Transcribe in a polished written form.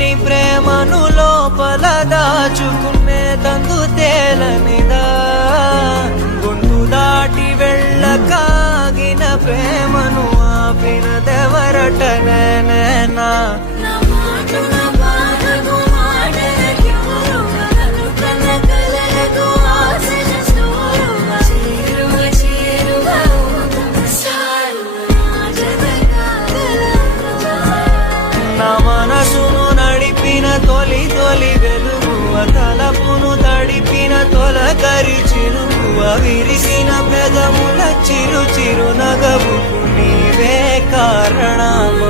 నీ ప్రేమను లోపల దాచుకునే తందు తేలనిదా గొంతు దాటి వెళ్ళకాగిన ప్రేమను ఆపినదెవరటనేనా నా మనసును నడిపిన తొలి తొలి వెలుగువ తలపును తడిపిన తొలకరి చిరుగువ విరిసిన పెదముల చిరు చిరు నగవుకు నీవే కారణమా